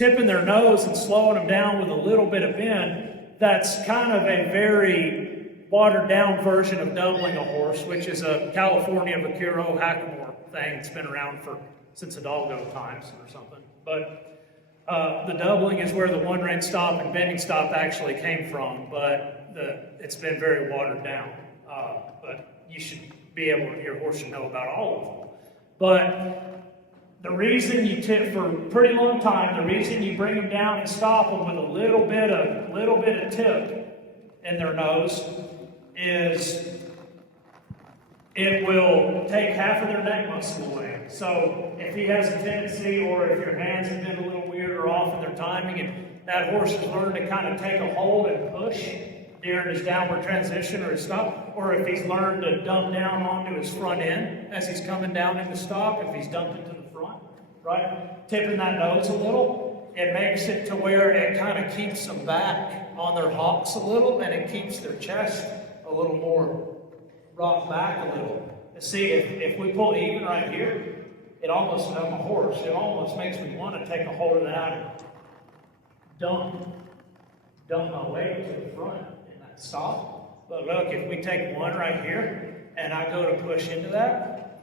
tipping their nose and slowing them down with a little bit of bend, that's kind of a very watered down version of doubling a horse, which is a California Vaquero Hackamore thing that's been around since Hidalgo times or something. But the doubling is where the one rein stop and bending stop actually came from, but it's been very watered down. But you should be able, your horse should know about all of them. But the reason you tip for a pretty long time, the reason you bring them down and stop them with a little bit of tip in their nose is it will take half of their neck muscle away. So if he has a tendency, or if your hands have been a little weird or off in their timing, and that horse has learned to kind of take a hold and push during his downward transition or his stop, or if he's learned to dump down onto his front end as he's coming down into stop, if he's dumped it to the front, right? Tipping that nose a little, it makes it to where it kind of keeps them back on their hocks a little, and it keeps their chest a little more rocked back a little. See, if we pull even right here, it almost, I'm a horse, it almost makes me want to take a hold of that and dump my weight to the front in that stop. But look, if we take one right here, and I go to push into that,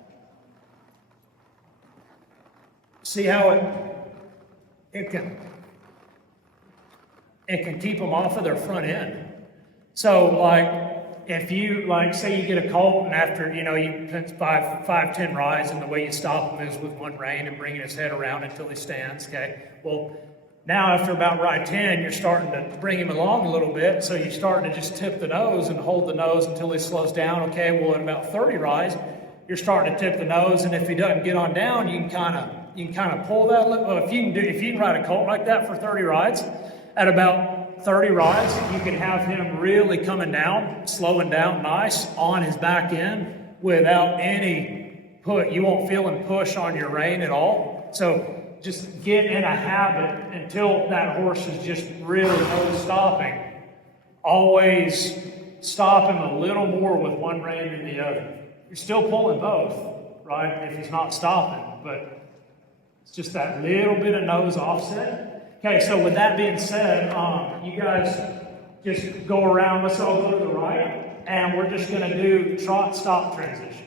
see how it can keep them off of their front end. So like, if you, like, say you get a colt and after, you put 5-10 rides, and the way you stop him is with one rein and bringing his head around until he stands, okay? Well, now after about ride 10, you're starting to bring him along a little bit, so you start to just tip the nose and hold the nose until he slows down, okay? Well, at about 30 rides, you're starting to tip the nose, and if he doesn't get on down, you can kind of pull that. Well, if you can ride a colt like that for 30 rides, at about 30 rides, you can have him really coming down, slowing down nice on his back end without any put. You won't feel him push on your rein at all. So just get in a habit until that horse is just really nose stopping. Always stop him a little more with one rein than the other. You're still pulling both, right, if he's not stopping, but it's just that little bit of nose offset. Okay, so with that being said, you guys just go around, let's all go to the right, and we're just going to do trot-stop transition.